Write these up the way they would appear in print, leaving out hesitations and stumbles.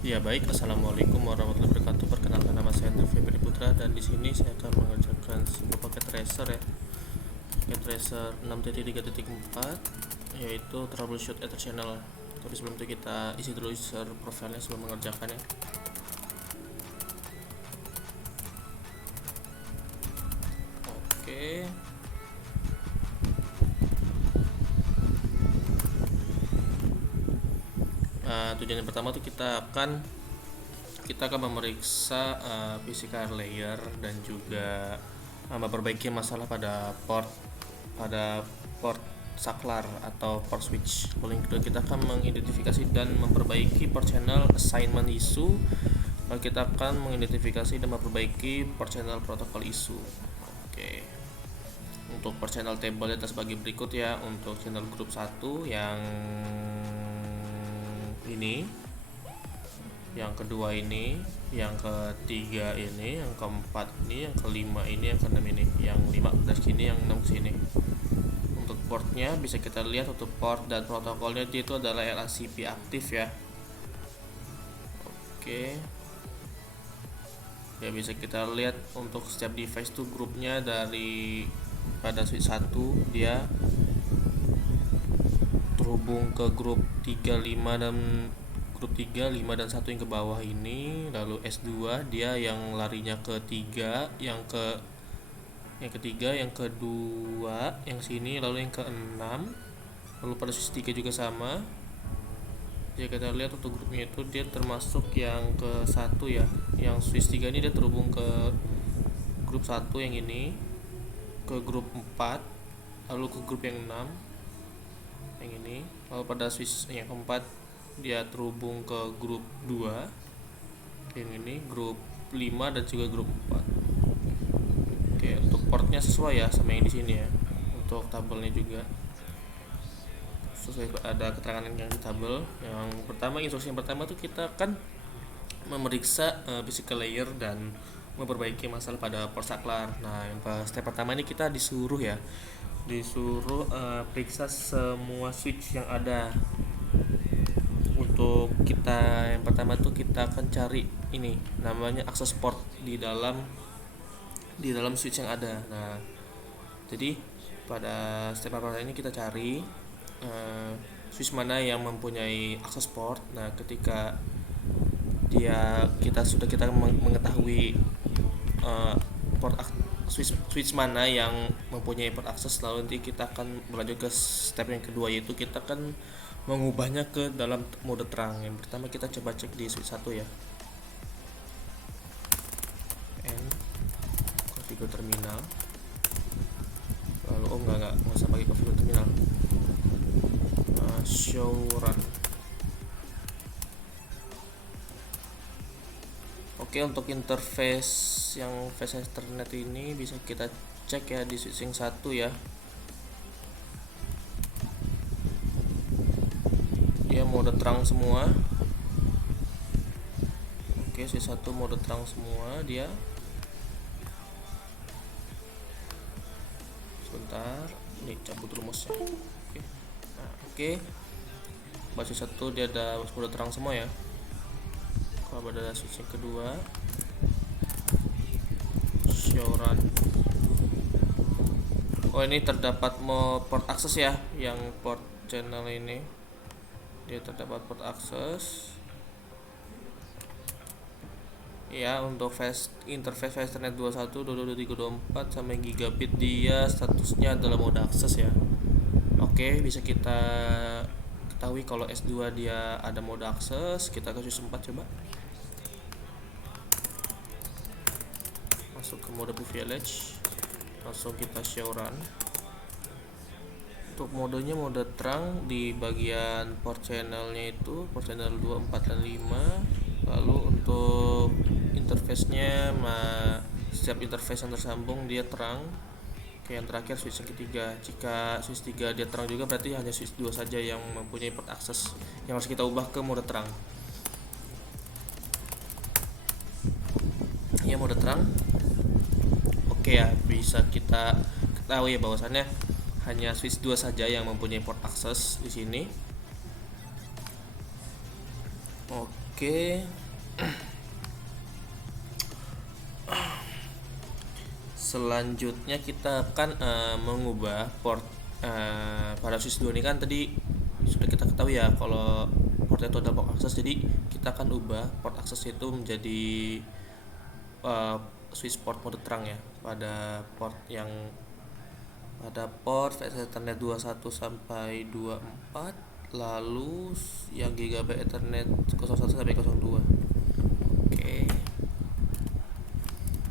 Ya baik, assalamualaikum warahmatullahi wabarakatuh. Perkenalkan nama saya Andrew Febri Putra dan di sini saya akan mengerjakan sebuah paket tracer ya, paket tracer 6.3.4 yaitu troubleshoot ether channel. Tapi sebelum itu kita isi dulu user profilnya sebelum mengerjakannya. Oke. Tujuan yang pertama tuh kita akan memeriksa physical layer dan juga memperbaiki masalah pada port saklar atau port switch. Lalu yang kedua kita akan mengidentifikasi dan memperbaiki port channel assignment issue. Lalu kita akan mengidentifikasi dan memperbaiki port channel protocol issue. Oke. Untuk port channel table kita sebagai berikut ya. Untuk channel group 1 yang ini, yang kedua ini, yang ketiga ini, yang keempat ini, yang kelima ini, yang keenam ini, yang 5 ke sini, yang 6 ke sini. Untuk portnya bisa kita lihat untuk port dan protokolnya itu adalah LACP aktif ya. Oke. Ya bisa kita lihat untuk setiap device tuh grupnya dari pada switch 1 dia terhubung ke grup 3, 5 dan grup 3, 5 dan 1 yang ke bawah ini. Lalu S2 dia yang larinya ke 3, yang ketiga, yang kedua, yang sini, lalu yang ke-6. Lalu pada switch 3 juga sama. Ya kita lihat untuk grupnya itu dia termasuk yang ke-1 ya. Yang switch 3 ini dia terhubung ke grup 1 yang ini, ke grup 4, lalu ke grup yang 6 yang ini. Lalu pada switch yang keempat dia terhubung ke grup 2 yang ini, grup 5 dan juga grup 4. Oke, untuk portnya sesuai ya sama yang di sini ya. Untuk tabelnya juga sesuai, ada keterangan yang di tabel. Yang pertama, instruksi yang pertama tuh kita akan memeriksa physical layer dan memperbaiki masalah pada port saklar. Nah, yang step pertama ini kita disuruh periksa semua switch yang ada. Untuk kita yang pertama tuh kita akan cari ini namanya akses port di dalam switch yang ada. Nah, jadi pada step pertama ini kita cari switch mana yang mempunyai akses port. Nah, ketika kita mengetahui port switch mana yang mempunyai port akses, lalu nanti kita akan berlanjut ke step yang kedua, yaitu kita akan mengubahnya ke dalam mode terang. Yang pertama kita coba cek di switch 1 ya. Configure terminal. Lalu enggak usah pakai configure terminal. Show run. Oke, untuk interface yang face Ethernet ini bisa kita cek ya di switching 1 ya. Dia mode terang semua. Oke, switch 1 mode terang semua dia. Sebentar, ini cabut rumusnya. Oke. Nah, oke. Basis 1 dia ada mode terang semua ya. Kalau pada switch yang kedua, show run. Oh, ini terdapat port akses ya, yang port channel ini dia terdapat port akses ya. Untuk interface face Ethernet 21, 22, 23, 24 sampai gigabit dia statusnya adalah mode akses ya. Oke, bisa kita ketahui kalau S2 dia ada mode akses. Kita ke switch 4 coba. Masuk ke mode privilege, langsung kita show run. Untuk modenya mode terang di bagian port channelnya itu port channel 2, 4 dan 5. Lalu untuk interface-nya setiap interface yang tersambung dia terang. Oke, yang terakhir switch yang ketiga. Jika switch 3 dia terang juga, berarti hanya switch 2 saja yang mempunyai port akses yang harus kita ubah ke mode terang. Ya, mode terang. Oke ya, bisa kita ketahui ya bahwasannya hanya switch 2 saja yang mempunyai port akses di sini. Oke. Oke. Selanjutnya kita akan mengubah port pada switch 2 ini. Kan tadi sudah kita ketahui ya kalau port itu ada port akses, jadi kita akan ubah port akses itu menjadi switch port mode terang ya, pada port Ethernet 21 sampai 24, lalu yang Gigabit Ethernet 01 sampai 02. Oke.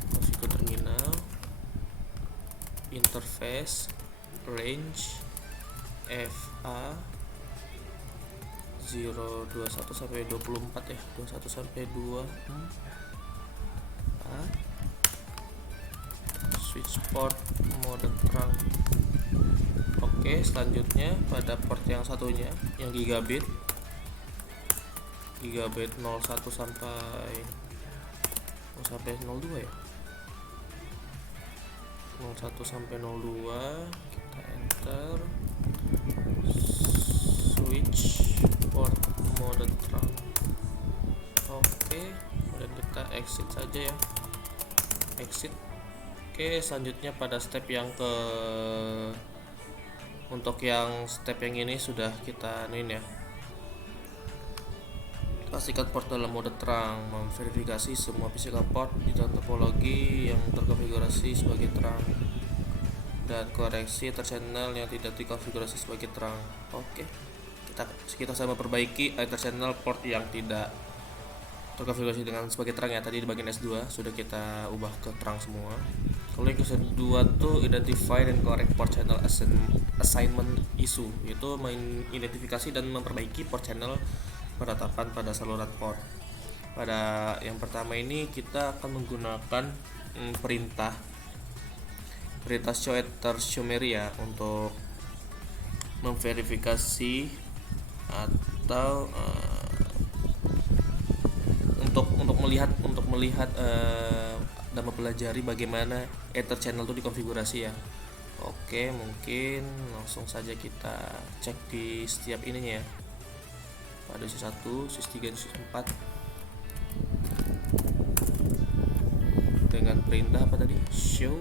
Konfigur terminal, interface, range FA 021 sampai 24 ya, 21 sampai 24. Switch port mode terang. Oke, selanjutnya pada port yang satunya yang gigabit 01 sampai 02 ya, 01 sampai 02, kita enter switch port mode terang. Oke, kemudian kita exit saja ya, exit. Oke, selanjutnya pada step yang untuk yang step yang ini sudah kita anuin ya. Pastikan port dalam mode terang, memverifikasi semua physical port di dalam topologi yang terkonfigurasi sebagai terang, dan koreksi channel yang tidak dikonfigurasi sebagai terang. Oke, kita sama perbaiki channel port yang tidak terkonfigurasi dengan sebagai terang ya. Tadi di bagian S2 sudah kita ubah ke terang semua. Kalau yang kedua tuh identify dan correct port channel assignment issue, yaitu mengidentifikasi dan memperbaiki port channel penetapan pada saluran port. Pada yang pertama ini kita akan menggunakan perintah show ether untuk memverifikasi atau untuk melihat dan mempelajari bagaimana ether channel itu dikonfigurasi ya. Oke, mungkin langsung saja kita cek di setiap ininya ya, pada switch 1, switch 3, switch 4 dengan perintah apa tadi? Show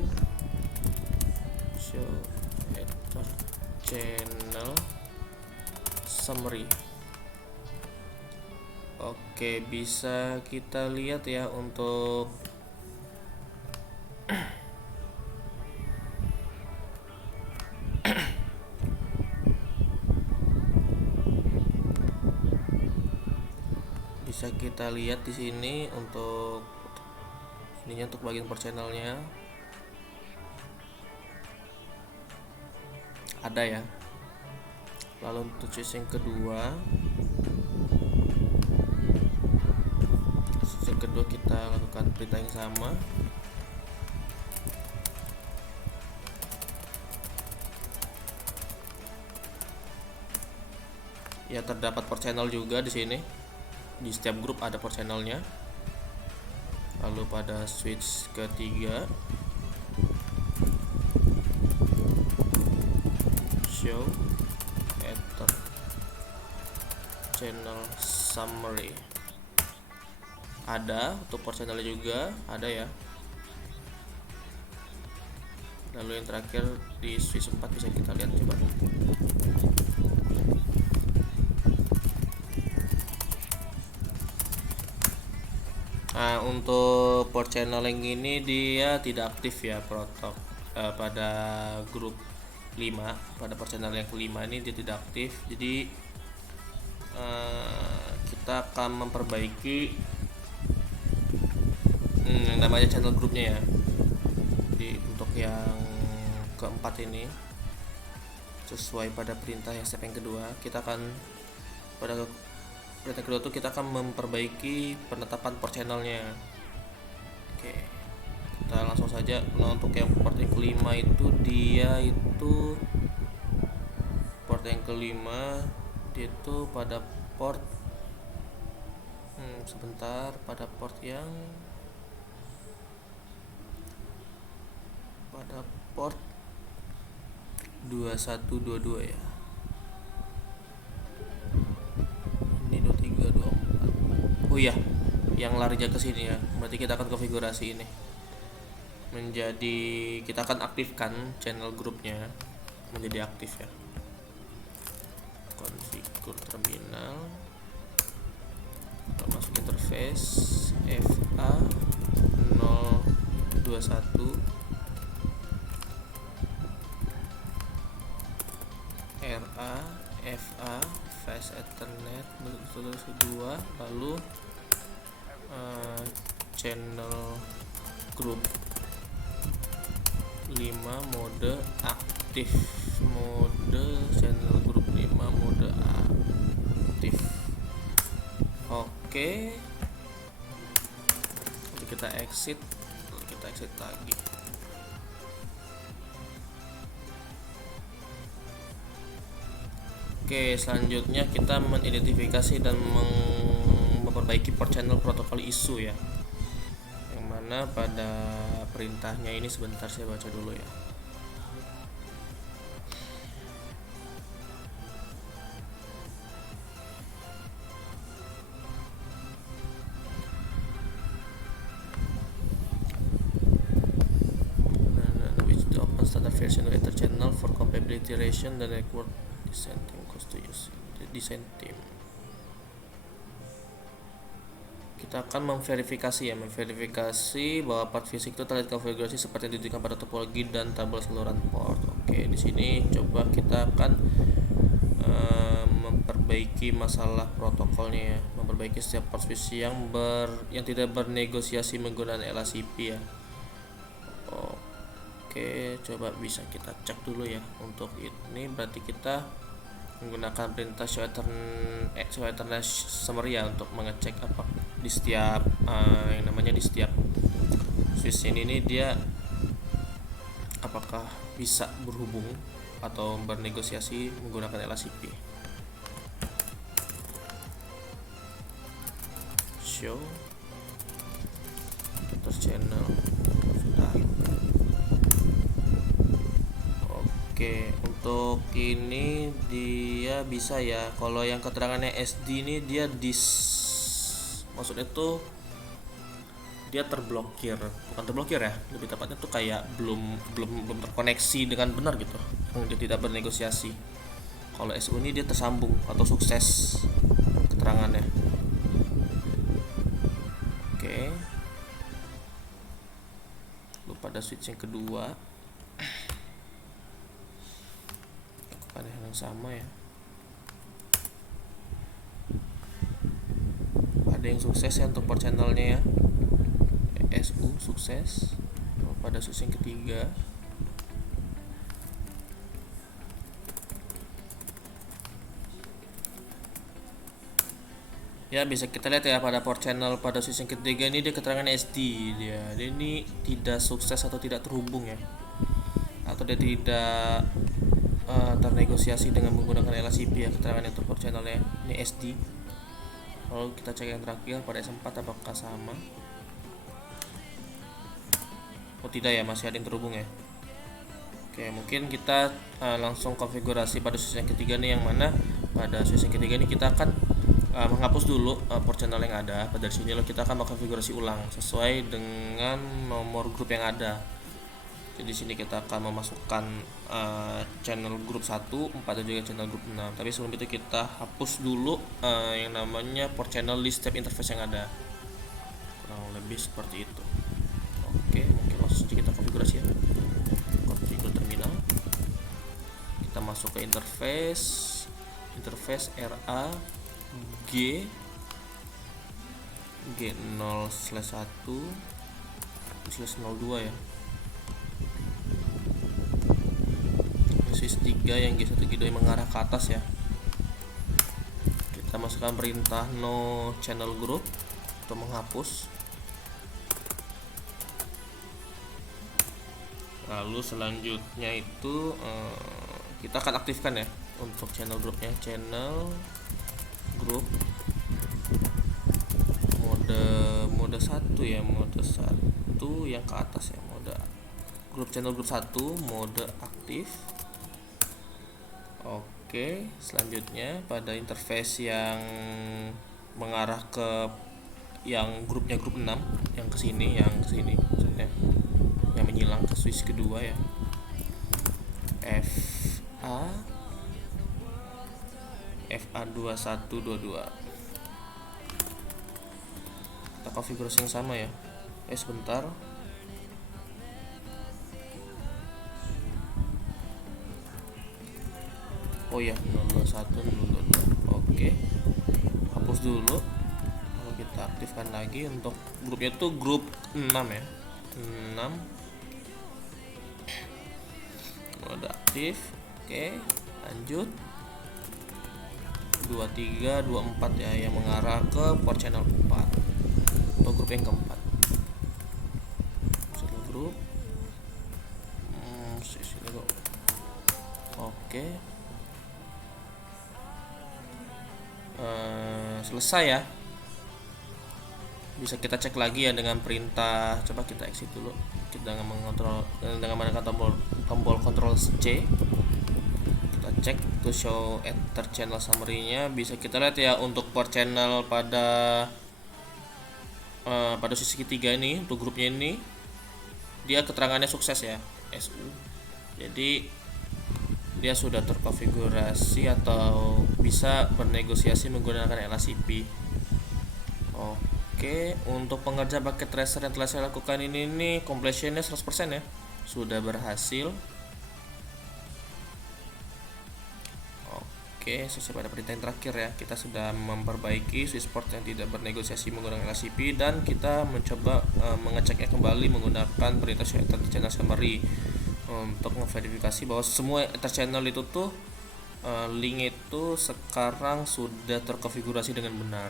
ether channel summary. Oke, bisa kita lihat ya untuk bisa kita lihat di sini untuk ininya, untuk bagian port channelnya ada ya. Lalu untuk switch yang kedua kita lakukan perintah yang sama. Ya, terdapat port channel juga di sini. Di setiap grup ada port channelnya. Lalu pada switch ketiga show ether channel summary, ada untuk port channelnya juga ada ya. Lalu yang terakhir di switch 4 bisa kita lihat coba. Nah, untuk port channel yang ini dia tidak aktif ya pada grup 5. Pada port channel yang kelima ini dia tidak aktif. Jadi kita akan memperbaiki namanya channel grupnya ya. Jadi untuk yang keempat ini sesuai pada perintah yang step yang kedua, kita akan pada perintah kedua tuh kita akan memperbaiki penetapan port channelnya. Oke, kita langsung saja. Nah, untuk yang port yang kelima itu port yang kelima dia itu pada port pada port yang pada port 2122 ya. Ini 2324. Oh iya, yang larinya ke sini ya. Berarti kita akan konfigurasi ini. Menjadi kita akan aktifkan channel grupnya menjadi aktif ya. Konfigur terminal. Kita masuk interface FA 021 RA FA Fast Ethernet 2, lalu channel group 5 mode aktif, mode channel group 5 mode aktif. Oke, nanti kita exit lagi. Oke, selanjutnya kita mengidentifikasi dan memperbaiki port channel protokol isu ya. Yang mana pada perintahnya ini sebentar saya baca dulu ya. Which the open standard version of Ether channel for compatibility relation dan network design team cost to use design team. Kita akan memverifikasi bahwa part fisik itu telah dikonfigurasi seperti yang ditunjukkan pada topologi dan tabel saluran port. Oke, di sini coba kita akan memperbaiki masalah protokolnya ya, memperbaiki setiap port switch yang tidak bernegosiasi menggunakan LACP ya. Oke, coba bisa kita cek dulu ya. Untuk ini berarti kita menggunakan perintah show ethernet summary ya, untuk mengecek apa di setiap yang namanya di setiap switch ini dia apakah bisa berhubung atau bernegosiasi menggunakan LACP. Show Ether channel sudah. Oke, untuk ini dia bisa ya. Kalau yang keterangannya SD ini dia maksudnya tuh dia terblokir, bukan terblokir ya, lebih tepatnya tuh kayak belum terkoneksi dengan benar gitu. Dia tidak bernegosiasi. Kalau SU ini dia tersambung atau sukses keterangannya. Oke. Lalu pada switch yang kedua yang sama ya, ada yang sukses ya untuk port channelnya ya, SU sukses. Pada switch yang ketiga ya, bisa kita lihat ya pada port channel pada switch yang ketiga ini dia keterangan SD, dia ini tidak sukses atau tidak terhubung ya, atau dia tidak ternegosiasi dengan menggunakan LACP ya, keterangan untuk port channelnya ini SD. Lalu kita cek yang terakhir pada S4 apakah sama. Oh tidak ya, masih ada yang terhubung ya. Oke, mungkin kita langsung konfigurasi pada switch yang ketiga nih, yang mana pada switch yang ketiga ini kita akan menghapus dulu port channel yang ada. Pada sini lo kita akan mengkonfigurasi ulang sesuai dengan nomor grup yang ada. Jadi di sini kita akan memasukkan channel grup 1, 4 dan juga channel grup 6. Tapi sebelum itu kita hapus dulu yang namanya port channel di setiap interface yang ada. Kurang lebih seperti itu. Oke, mungkin langsung saja kita konfigurasi ya. Konfigur terminal. Kita masuk ke interface RA G 0/1/02 ya. Switch 3 yang G1 G2 yang mengarah ke atas ya. Kita masukkan perintah no channel group untuk menghapus. Lalu selanjutnya itu kita akan aktifkan ya untuk channel grupnya, channel group mode 1 ya, mode 1 yang ke atas ya, mode grup channel grup 1 mode aktif. Oke, selanjutnya pada interface yang mengarah ke yang grupnya grup 6 yang kesini maksudnya yang menyilang ke switch kedua ya, FA 2122. Kita konfigurasi yang sama ya. Sebentar. Oh ya, 021 022. Oke. Hapus dulu. Lalu kita aktifkan lagi. Untuk grupnya tuh grup 6 ya. 6. Udah aktif. Oke, lanjut. 23 24 ya, yang mengarah ke port channel 4 atau grup yang keempat. Satu grup. Sini kok. Oke. Selesai ya. Bisa kita cek lagi ya dengan perintah. Coba kita exit dulu. Kita dengan menekan tombol Ctrl C. Kita cek to show enter channel summary-nya. Bisa kita lihat ya untuk port channel pada sisi ketiga ini, untuk grupnya ini dia keterangannya sukses ya, SU. Jadi dia sudah terkonfigurasi atau bisa bernegosiasi menggunakan LACP. Oke, untuk pengerjaan paket tracer yang telah saya lakukan ini completionnya 100% ya, sudah berhasil. Oke, sesuai pada perintah yang terakhir ya, kita sudah memperbaiki switchport yang tidak bernegosiasi menggunakan LACP, dan kita mencoba mengeceknya kembali menggunakan perintah show enter channel summary untuk memverifikasi bahwa semua ether channel itu tuh link itu sekarang sudah terkonfigurasi dengan benar.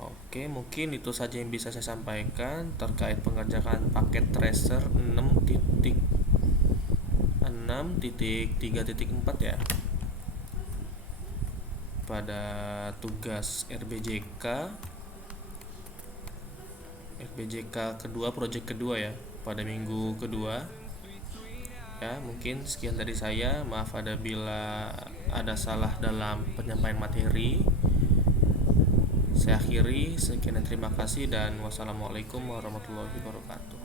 Oke, mungkin itu saja yang bisa saya sampaikan terkait pengerjaan paket tracer 6.3.4 ya pada tugas RBJK kedua, project kedua ya, pada minggu kedua ya. Mungkin sekian dari saya, maaf bila ada salah dalam penyampaian materi. Saya akhiri, sekian dan terima kasih, dan wassalamualaikum warahmatullahi wabarakatuh.